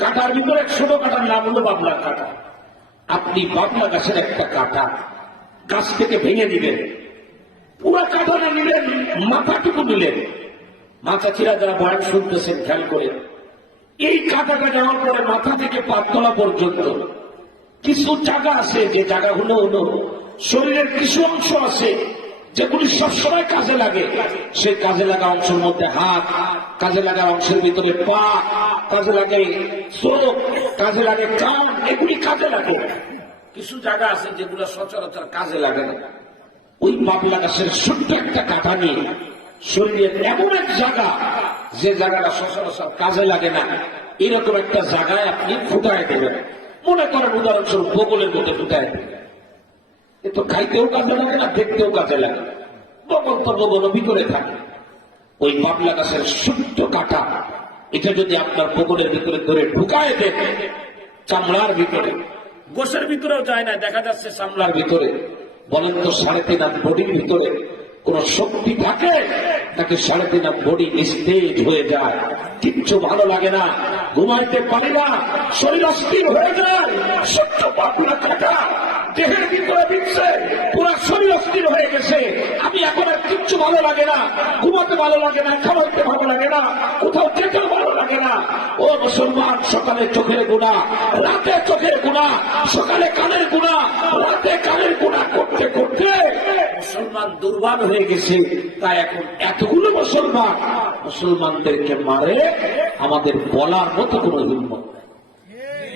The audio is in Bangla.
কাঁটার ভিতরে ছোট কাঁটার নাম হলো বাবলার কাঁটা। আপনি বাবলা গাছের একটা কাঁটা গাছ থেকে ভেঙে দিবেন, পুরো কাঁটাটা নিলেন, মাথাটুকু নিলেন। মাথা চিরা যারা বয়ান শুনতেছেন খেয়াল করে, এই কাঁটাটা নেওয়ার পরে মাথা থেকে পাততলা পর্যন্ত কিছু জায়গা আছে, যে জায়গাগুলো হলো শরীরের কিছু অংশ আছে যেগুলি সবসময় কাজে লাগে। সেই কাজে লাগা অংশের মধ্যে হাত, কাজে লাগা অংশের ভিতরে পা, কাজে লাগে চোখ, কাজে লাগে কান, এগুলি কাজে লাগে। কিছু জায়গা আছে যেগুলো সচরাচর কাজে লাগে না। ওই বাবলা গাছের ছোট্ট একটা কাঁটা নিয়ে শরীরের এমন এক জায়গা যে জায়গাটা সচরাচর কাজে লাগে না, এরকম একটা জায়গায় আপনি ফুটায় দেবেন। মনে করেন উদাহরণস্বরূপ বগলের মধ্যে ফুটায় দেবেন। এ তো খাইতেও কাজে লাগে না, দেখতেও কাজে লাগে। বগল তো বগল ভিতরে থাকে। ওই বাবলা গাছের ছোট্ট কাঁটা, এটা যদি আপনার বগলের ভিতরে ধরে ঢুকায় দেন, চামড়ার ভিতরে, গোশের ভিতরেও যায় না, দেখা যাচ্ছে চামড়ার ভিতরে, বলেন তো 3.5 হাত বডির ভিতরে কোন শক্তি থাকে নাকি 3.5 হাত বডি নিস্তেজ হয়ে যায়? কিচ্ছু ভালো লাগে না, ঘুমাইতে পারি না, শরীর অস্থির হয়ে যায়। ছোট্ট বাবলা কাঁটা দেহের ভিতরে দিচ্ছে, পুরো শরীর অস্থির হয়ে গেছে। আমি এখন আর কিচ্ছু ভালো লাগে না, ঘুমাতে ভালো লাগে না, খাওয়াইতে ভালো লাগে না, কোথাও যেতেও ভালো লাগে না। ও মুসলমান, সকালে চোখের গুণা, রাতে চোখের গুণা, সকালে কানের গুণা, রাতে কানের গুণা করতে করতে মুসলমান দুর্বল হয়ে গেছে। তাই এখন এতগুলো মুসলমানদেরকে মারে, আমাদের বলার মতো কোনো হিম্মত